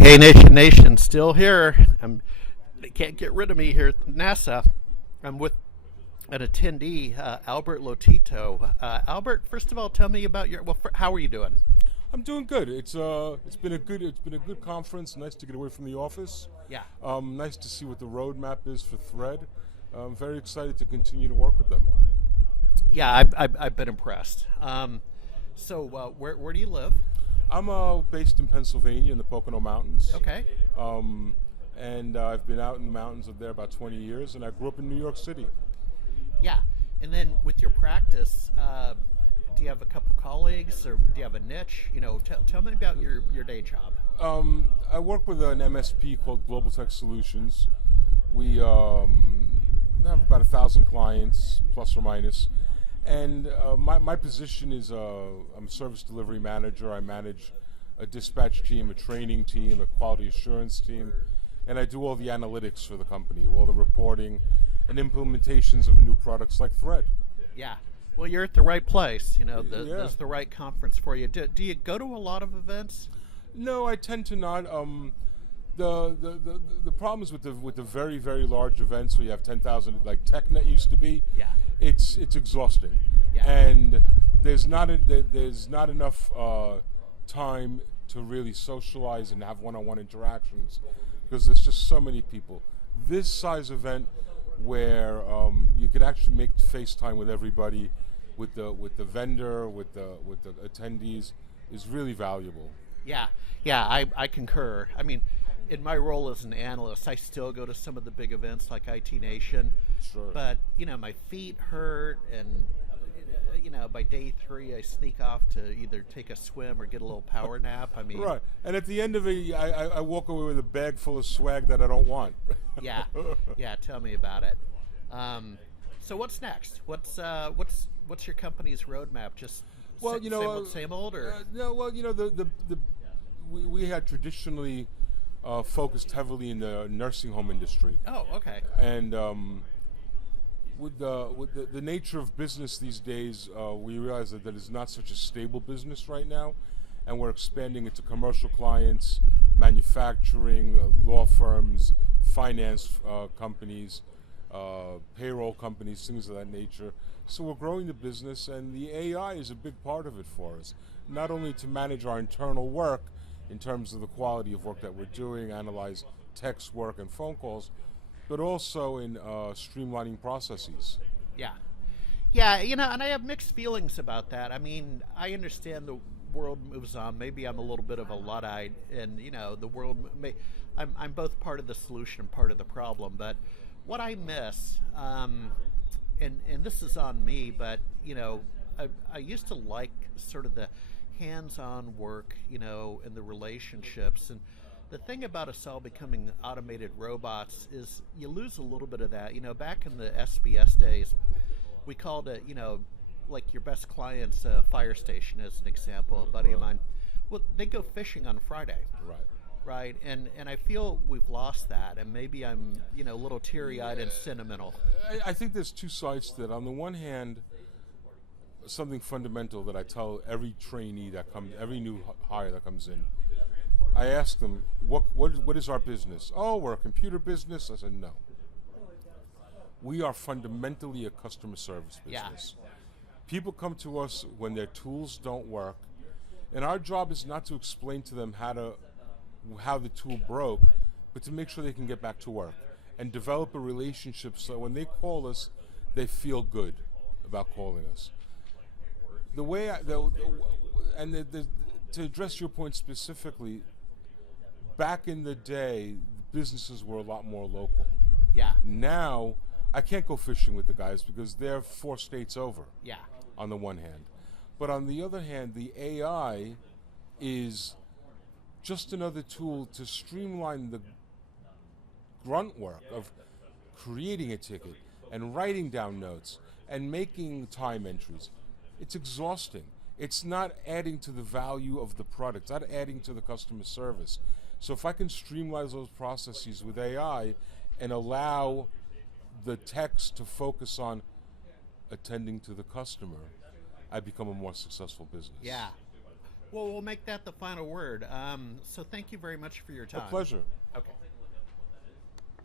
Hey, Nation, still here. They can't get rid of me here at NASA. I'm with an attendee, Albert Lotito. Albert, first of all, tell me about how are you doing? I'm doing good. It's been a good conference. Nice to get away from the office. Yeah. Nice to see what the roadmap is for Thread. I'm very excited to continue to work with them. Yeah, I've been impressed. Where do you live? I'm based in Pennsylvania in the Pocono Mountains. Okay. And I've been out in the mountains of there about 20 years, and I grew up in New York City. Yeah, and then with your practice, do you have a couple colleagues, or do you have a niche? Tell me about your day job. I work with an MSP called Global Tech Solutions. We have about 1,000 clients, plus or minus. And my position is I'm a service delivery manager. I manage a dispatch team, a training team, a quality assurance team, and I do all the analytics for the company, all the reporting and implementations of new products like Thread. Yeah. Well, you're at the right place. This Yeah. is the right conference for you. Do you go to a lot of events? No, I tend to not. The problems with the very, very large events where you have 10,000, like TechNet used to be. Yeah. It's exhausting. Yeah. And there's not enough time to really socialize and have one-on-one interactions because there's just so many people. This size event where you could actually make FaceTime with everybody, with the vendor, with the attendees, is really valuable. Yeah, I concur. I mean, in my role as an analyst, I still go to some of the big events like IT Nation. Sure. But, my feet hurt, and, by day 3, I sneak off to either take a swim or get a little power nap. I mean, Right. And at the end of it, I walk away with a bag full of swag that I don't want. Yeah, tell me about it. So what's next? What's your company's roadmap? Just same old, or no? Well, we had traditionally focused heavily in the nursing home industry. Oh, okay. And with the nature of business these days, we realize that it's not such a stable business right now, and we're expanding into commercial clients, manufacturing, law firms, finance companies, payroll companies, things of that nature. So we're growing the business, and the AI is a big part of it for us, not only to manage our internal work in terms of the quality of work that we're doing, analyze text work and phone calls, but also in streamlining processes. Yeah, and I have mixed feelings about that. I mean, I understand the world moves on. Maybe I'm a little bit of a Luddite, and the world I'm both part of the solution and part of the problem. But what I miss, and this is on me, but I used to like sort of the hands-on work, and the relationships. And the thing about us all becoming automated robots is you lose a little bit of that. Back in the SBS days, we called it, like your best client's fire station as an example. A buddy of mine, well, they go fishing on Friday. Right, and I feel we've lost that, and maybe I'm a little teary-eyed and sentimental. I think there's two sides to that. On the one hand, something fundamental that I tell every trainee that comes, every new hire that comes in, I ask them, what is our business? Oh, we're a computer business. I said, no. We are fundamentally a customer service business. Yeah. People come to us when their tools don't work, and our job is not to explain to them how the tool broke, but to make sure they can get back to work and develop a relationship so when they call us, they feel good about calling us. To address your point specifically, back in the day, businesses were a lot more local. Yeah. Now, I can't go fishing with the guys because they're 4 states over. Yeah. On the one hand. But on the other hand, the AI is just another tool to streamline the grunt work of creating a ticket and writing down notes and making time entries. It's exhausting. It's not adding to the value of the product, not adding to the customer service. So if I can streamline those processes with AI and allow the text to focus on attending to the customer, I become a more successful business. Yeah. Well, we'll make that the final word. So thank you very much for your A time. pleasure. Okay.